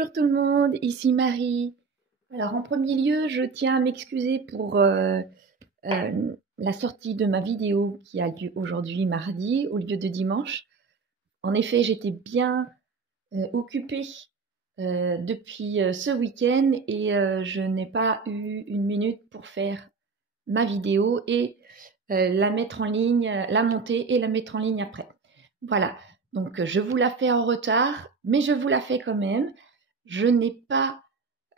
Bonjour tout le monde, ici Marie. Alors en premier lieu, je tiens à m'excuser pour la sortie de ma vidéo qui a lieu aujourd'hui mardi au lieu de dimanche. En effet, j'étais bien occupée depuis ce week-end et je n'ai pas eu une minute pour faire ma vidéo et la mettre en ligne, la monter et la mettre en ligne après. Voilà, donc je vous la fais en retard, mais je vous la fais quand même. Je n'ai pas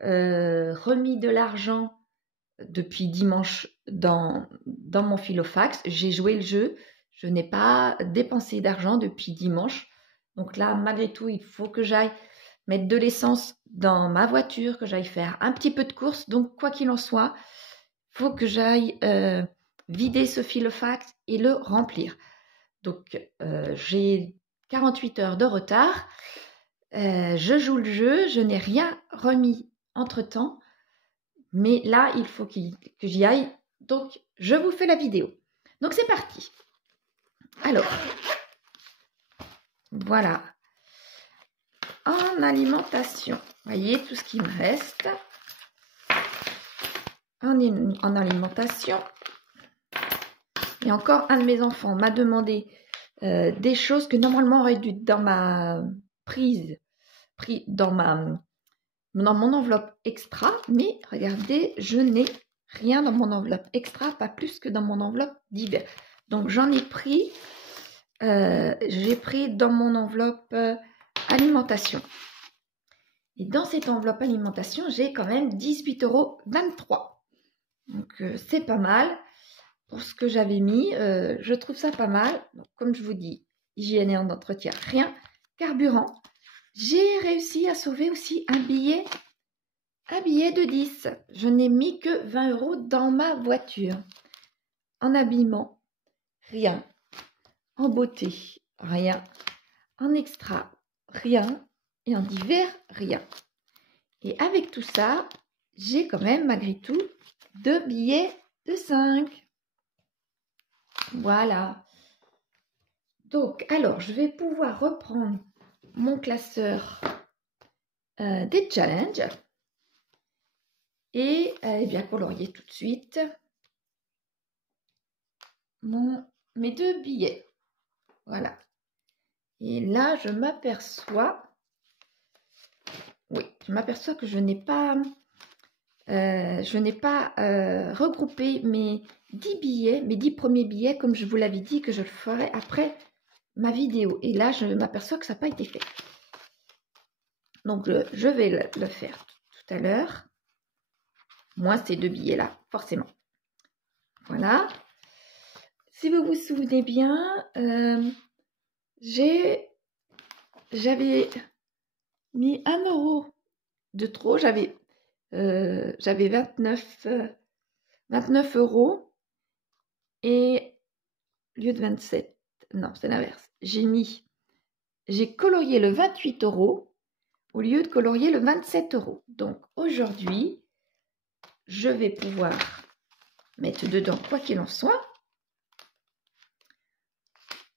remis de l'argent depuis dimanche dans mon filofax. J'ai joué le jeu. Je n'ai pas dépensé d'argent depuis dimanche. Donc là, malgré tout, il faut que j'aille mettre de l'essence dans ma voiture, que j'aille faire un petit peu de course. Donc, quoi qu'il en soit, il faut que j'aille vider ce filofax et le remplir. Donc, j'ai 48 heures de retard. Je joue le jeu, je n'ai rien remis entre-temps, mais là, il faut que j'y aille. Donc, je vous fais la vidéo. Donc, c'est parti. Alors, voilà. En alimentation, vous voyez tout ce qui me reste. En alimentation. Et encore, un de mes enfants m'a demandé des choses que normalement auraient dû être dans ma prise, dans mon enveloppe extra, mais regardez, je n'ai rien dans mon enveloppe extra, pas plus que dans mon enveloppe d'hiver. Donc j'en ai pris, j'ai pris dans mon enveloppe alimentation. Et dans cette enveloppe alimentation, j'ai quand même 18,23 €. Donc c'est pas mal. Pour ce que j'avais mis, je trouve ça pas mal. Donc, comme je vous dis, hygiène et entretien, rien. Carburant, j'ai réussi à sauver aussi un billet de 10. Je n'ai mis que 20 € dans ma voiture. En habillement, rien. En beauté, rien. En extra, rien. Et en divers, rien. Et avec tout ça, j'ai quand même malgré tout 2 billets de 5. Voilà. Donc, alors, je vais pouvoir reprendre mon classeur des challenges et bien colorier tout de suite mes 2 billets. Voilà. Et là, je m'aperçois que je n'ai pas regroupé mes 10 billets, mes 10 premiers billets, comme je vous l'avais dit que je le ferai après ma vidéo. Et là, je m'aperçois que ça n'a pas été fait. Donc, je vais le faire tout à l'heure. Moins ces 2 billets-là, forcément. Voilà. Si vous vous souvenez bien, j'avais mis 1 € de trop. J'avais 29 € et au lieu de 27, non, c'est l'inverse. J'ai colorié le 28 € au lieu de colorier le 27 €. Donc aujourd'hui, je vais pouvoir mettre dedans quoi qu'il en soit.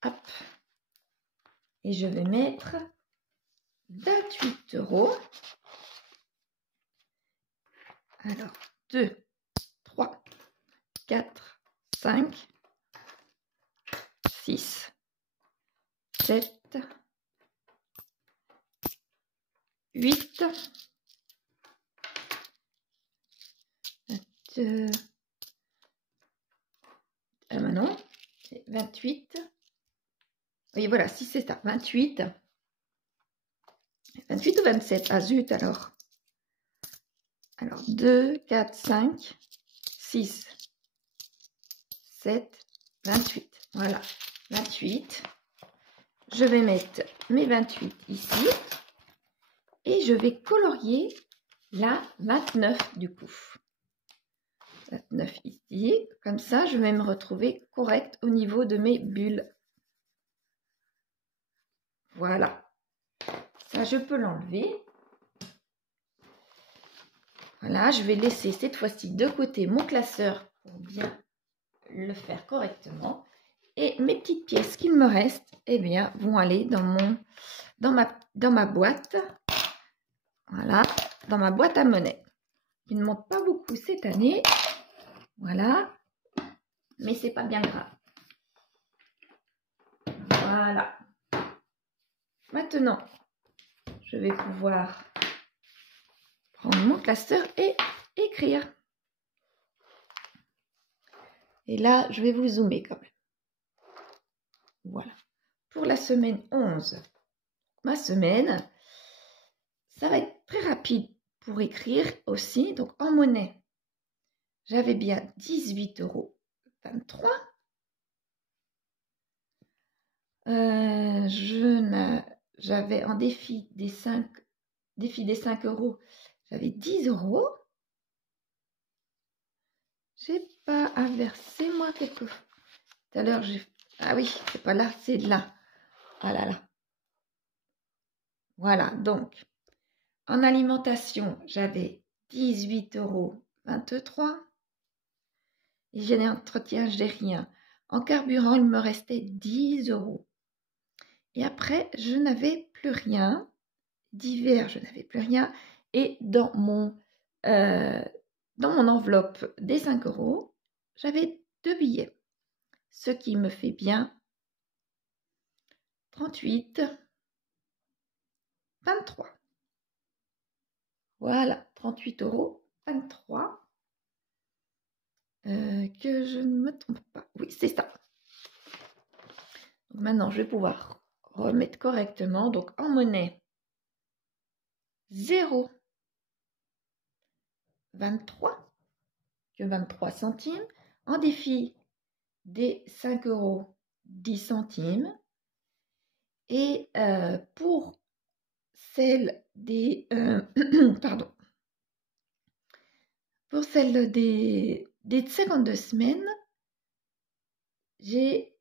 Hop. Et je vais mettre 28 €. Alors, 2, 3, 4, 5, 6, 7, 8, maintenant, 28. Oui, voilà, si c'est ça, 28. 28 ou 27? Ah zut alors. Alors, 2, 4, 5, 6, 7, 28. Voilà, 28. Je vais mettre mes 28 ici. Et je vais colorier la 29 du coup. 29 ici. Comme ça, je vais me retrouver correct au niveau de mes bulles. Voilà. Ça, je peux l'enlever. Voilà, je vais laisser cette fois-ci de côté mon classeur pour bien le faire correctement. Et mes petites pièces qu'il me reste, eh bien, vont aller dans ma boîte Voilà, dans ma boîte à monnaie. Qui ne monte pas beaucoup cette année. Voilà. Mais c'est pas bien grave. Voilà. Maintenant, je vais pouvoir prendre mon classeur et écrire. Et là, je vais vous zoomer quand même. Voilà. Pour la semaine 11, ma semaine, ça va être très rapide pour écrire aussi. Donc, en monnaie, j'avais bien 18,23 €. J'avais en défi des 5 €, j'avais 10 €. J'ai pas à verser, moi, quelque chose. Tout à l'heure, j'ai... Ah oui, c'est pas là, c'est là. Ah là là. Voilà, donc, en alimentation, j'avais 18,23 €. Hygiène et entretien, j'ai rien. En carburant, il me restait 10 €. Et après, je n'avais plus rien. D'hiver, je n'avais plus rien. Et dans mon enveloppe des 5 €, j'avais 2 billets. Ce qui me fait bien 38,23 €. Voilà, 38,23 €. Que je ne me trompe pas. Oui, c'est ça. Donc maintenant, je vais pouvoir remettre correctement. Donc, en monnaie, 0,23 que 23 centimes. En défi, des 5 €, 10 centimes. Et pour celle des... pardon. Pour celle des 52 semaines, j'ai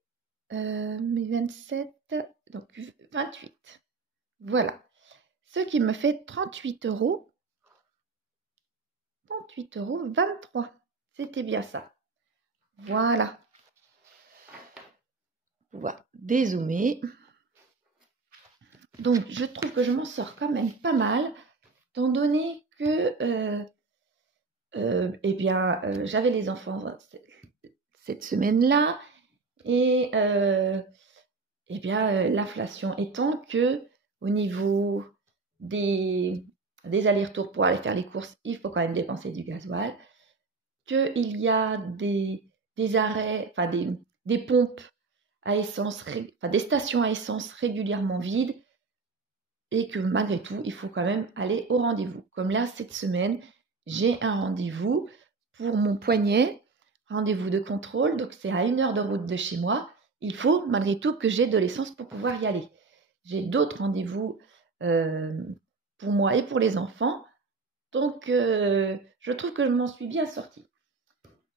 mes 27, donc 28. Voilà. Ce qui me fait 38 €. 38,23 €. C'était bien ça. Voilà. Pouvoir dézoomer. Donc, je trouve que je m'en sors quand même pas mal, étant donné que j'avais les enfants cette semaine-là, et l'inflation étant que au niveau des allers-retours pour aller faire les courses, il faut quand même dépenser du gasoil, qu'il y a des arrêts, enfin des pompes à essence, des stations à essence régulièrement vides, et que malgré tout, il faut quand même aller au rendez-vous. Comme là, cette semaine, j'ai un rendez-vous pour mon poignet, rendez-vous de contrôle, donc c'est à 1 heure de route de chez moi. Il faut malgré tout que j'ai de l'essence pour pouvoir y aller. J'ai d'autres rendez-vous pour moi et pour les enfants, donc je trouve que je m'en suis bien sortie.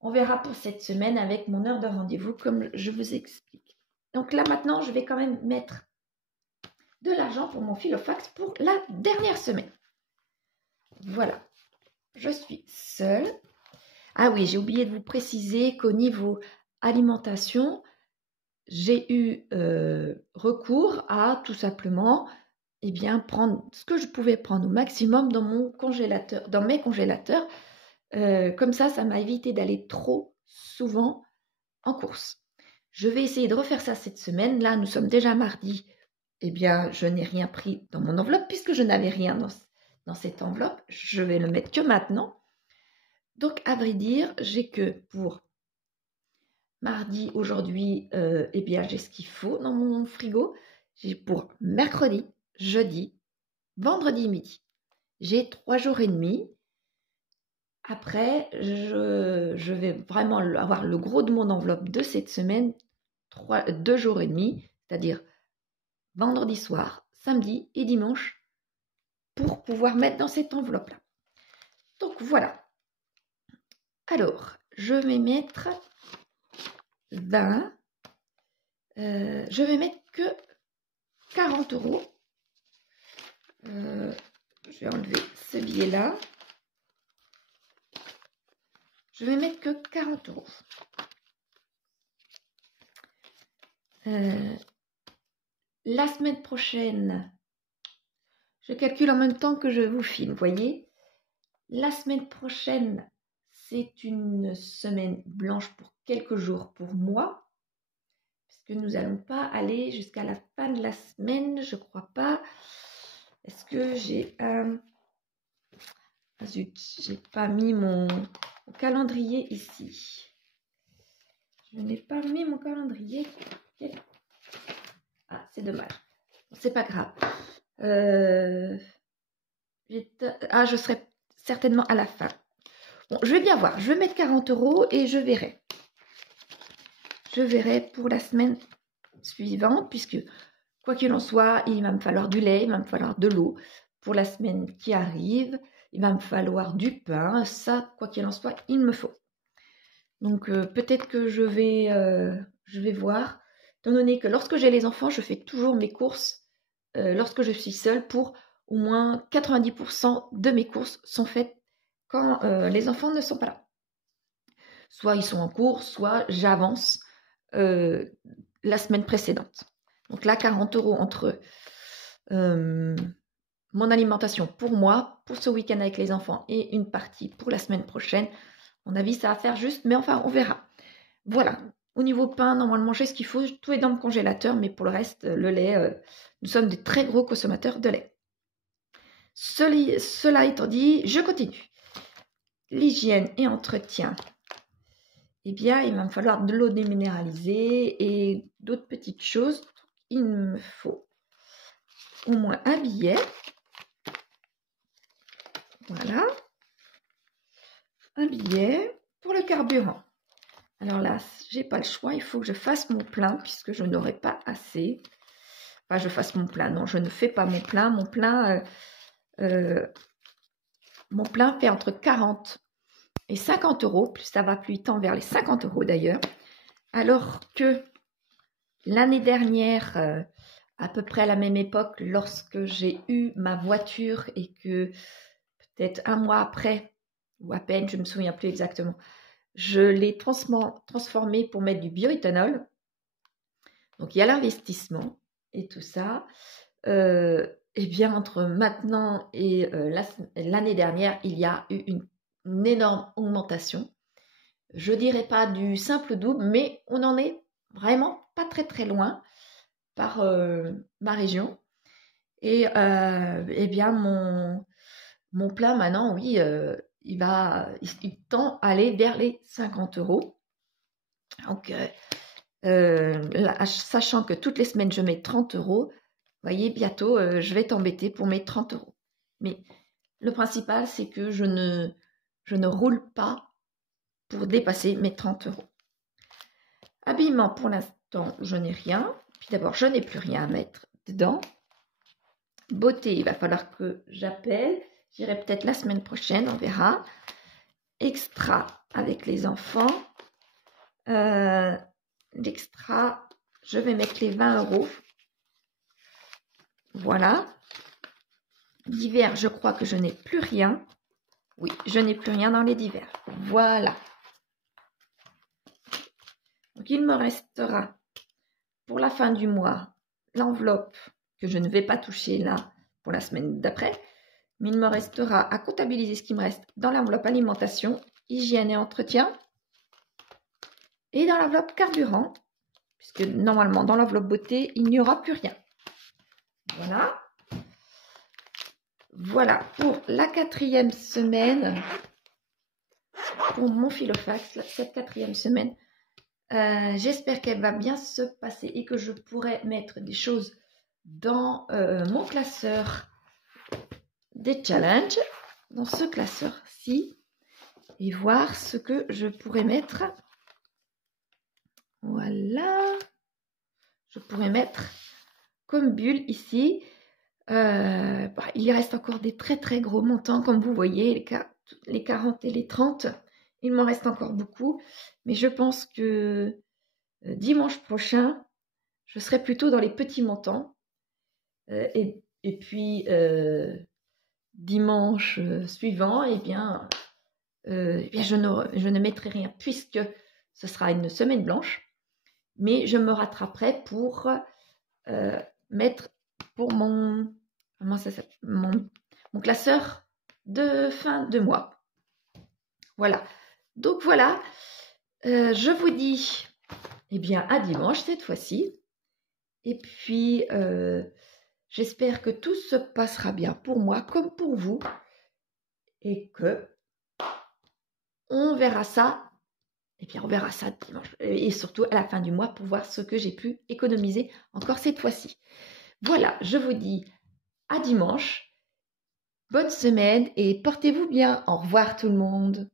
On verra pour cette semaine avec mon heure de rendez-vous, comme je vous explique. Donc là, maintenant, je vais quand même mettre de l'argent pour mon filofax pour la dernière semaine. Voilà, je suis seule. Ah oui, j'ai oublié de vous préciser qu'au niveau alimentation, j'ai eu recours à tout simplement prendre ce que je pouvais prendre au maximum dans mon congélateur, dans mes congélateurs. Comme ça m'a évité d'aller trop souvent en course. Je vais essayer de refaire ça cette semaine. Là, nous sommes déjà mardi. Je n'ai rien pris dans mon enveloppe puisque je n'avais rien dans cette enveloppe. Je vais le mettre que maintenant. Donc, à vrai dire, j'ai que pour mardi, aujourd'hui, j'ai ce qu'il faut dans mon frigo. J'ai pour mercredi, jeudi, vendredi midi. J'ai 3 jours et demi. Après, je vais vraiment avoir le gros de mon enveloppe de cette semaine, 2 jours et demi, c'est-à-dire vendredi soir, samedi et dimanche, pour pouvoir mettre dans cette enveloppe-là. Donc voilà. Alors, je vais mettre 20. Je vais mettre que 40 €. Je vais enlever ce billet-là. Je vais mettre que 40 €. La semaine prochaine, Je calcule en même temps que je vous filme, vous voyez. La semaine prochaine, c'est une semaine blanche pour quelques jours pour moi. Parce que nous n'allons pas aller jusqu'à la fin de la semaine, je crois pas. Est-ce que j'ai un... Ah zut, j'ai pas mis mon calendrier ici. Je n'ai pas mis mon calendrier. Ah, c'est dommage. C'est pas grave. Je serai certainement à la fin. Bon, je vais bien voir. Je vais mettre 40 € et je verrai. Je verrai pour la semaine suivante, puisque quoi qu'il en soit, il va me falloir du lait, il va me falloir de l'eau. Pour la semaine qui arrive, il va me falloir du pain. Ça, quoi qu'il en soit, il me faut. Donc, peut-être que je vais voir. Étant donné que lorsque j'ai les enfants, je fais toujours mes courses lorsque je suis seule pour au moins 90% de mes courses sont faites quand les enfants ne sont pas là. Soit ils sont en cours, soit j'avance la semaine précédente. Donc là, 40 € entre mon alimentation pour moi, pour ce week-end avec les enfants et une partie pour la semaine prochaine. À mon avis, ça va faire juste, mais enfin, on verra. Voilà. Au niveau pain, normalement, j'ai ce qu'il faut. Tout est dans le congélateur, mais pour le reste, le lait, nous sommes des très gros consommateurs de lait. Cela étant dit, je continue. L'hygiène et entretien. Eh bien, il va me falloir de l'eau déminéralisée et d'autres petites choses. Il me faut au moins un billet. Voilà. Un billet pour le carburant. Alors là, j'ai pas le choix. Il faut que je fasse mon plein puisque je n'aurai pas assez. Enfin, je fasse mon plein. Non, je ne fais pas mon plein. Mon plein fait entre 40 et 50 €. Plus ça va, plus il tend vers les 50 € d'ailleurs. Alors que l'année dernière, à peu près à la même époque, lorsque j'ai eu ma voiture et que peut-être un mois après, ou à peine, je ne me souviens plus exactement, je l'ai transformé pour mettre du bioéthanol. Donc, il y a l'investissement et tout ça. Eh bien, entre maintenant et l'année dernière, il y a eu une énorme augmentation. Je ne dirais pas du simple double, mais on n'en est vraiment pas très très loin par ma région. Et eh bien, mon plein maintenant, oui, il tend à aller vers les 50 €. Donc, là, sachant que toutes les semaines, je mets 30 €, vous voyez, bientôt, je vais t'embêter pour mes 30 €. Mais le principal, c'est que je ne roule pas pour dépasser mes 30 €. Habillement, pour l'instant, je n'ai rien. Puis d'abord, je n'ai plus rien à mettre dedans. Beauté, il va falloir que j'appelle. J'irai peut-être la semaine prochaine, on verra. Extra avec les enfants. L'extra, je vais mettre les 20 €. Voilà. Divers, je crois que je n'ai plus rien. Oui, je n'ai plus rien dans les divers. Voilà. Donc, il me restera pour la fin du mois l'enveloppe que je ne vais pas toucher là pour la semaine d'après. Mais il me restera à comptabiliser ce qui me reste dans l'enveloppe alimentation, hygiène et entretien. Et dans l'enveloppe carburant, puisque normalement dans l'enveloppe beauté, il n'y aura plus rien. Voilà. Voilà pour la 4e semaine, pour mon Filofax, cette 4e semaine. J'espère qu'elle va bien se passer et que je pourrai mettre des choses dans mon classeur des challenges, dans ce classeur-ci, et voir ce que je pourrais mettre. Voilà. Je pourrais mettre comme bulle ici. Il y reste encore des très très gros montants, comme vous voyez, les 40 et les 30. Il m'en reste encore beaucoup, mais je pense que dimanche prochain, je serai plutôt dans les petits montants. Et puis, dimanche suivant, eh bien, je ne mettrai rien puisque ce sera une semaine blanche. Mais je me rattraperai pour mettre pour mon Comment ça s'appelle, mon classeur de fin de mois. Voilà. Donc voilà, je vous dis, eh bien, à dimanche cette fois-ci. Et puis, j'espère que tout se passera bien pour moi comme pour vous. Et que on verra ça. Et bien, on verra ça dimanche. Et surtout à la fin du mois pour voir ce que j'ai pu économiser encore cette fois-ci. Voilà, je vous dis à dimanche. Bonne semaine et portez-vous bien. Au revoir tout le monde.